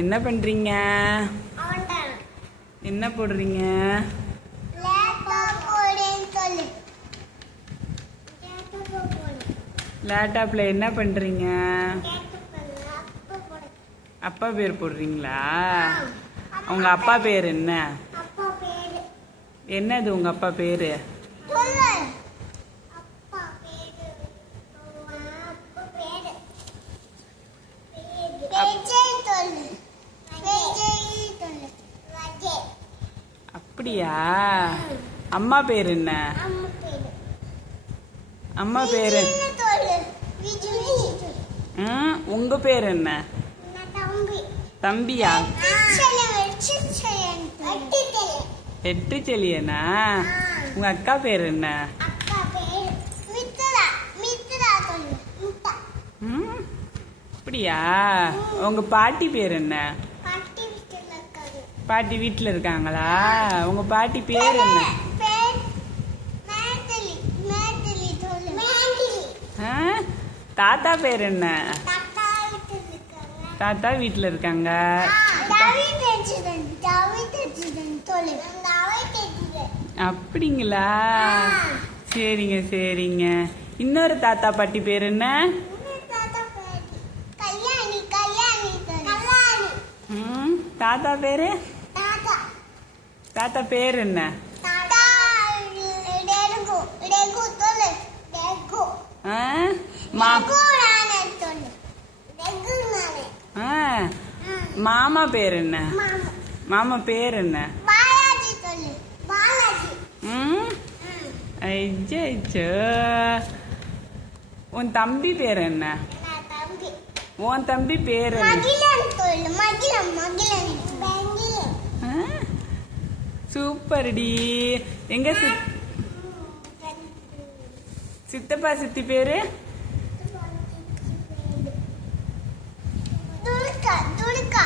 என்ன பண்றீங்க? என்ன போடுறீங்க? லேப்டாப்ல என்ன பண்றீங்க? அப்பா பேர் போடுறீங்களா? உங்க அப்பா பேர் என்ன? என்னது உங்க அப்பா பேரு? அப்படியா? அம்மா பேர் என்ன? அம்மா பேரு உங்க பேர் என்ன? தம்பியா? எட்டு செலியனா? உங்க அக்கா பேர் என்ன? அப்படியா? உங்க பாட்டி பேர் என்ன? பாட்டி வீட்டுல இருக்காங்களா? உங்க பாட்டி பேர் என்ன? தாத்தா பேர் என்ன? தாத்தா வீட்டுல இருக்காங்க. அப்படிங்களா? சரிங்க சரிங்க. இன்னொரு தாத்தா பாட்டி பேர் என்ன? தாத்தா பேரு? தாத்தா பேர் என்ன? மாமா பேர் என்ன? மாமா பேர் என்ன? ஐயோ. உன் தம்பி பேர் என்ன? உன் தம்பி பேர் என்ன? சூப்பர் டி. எங்க சித்தப்பா சித்தி பேரு? துலுக்கா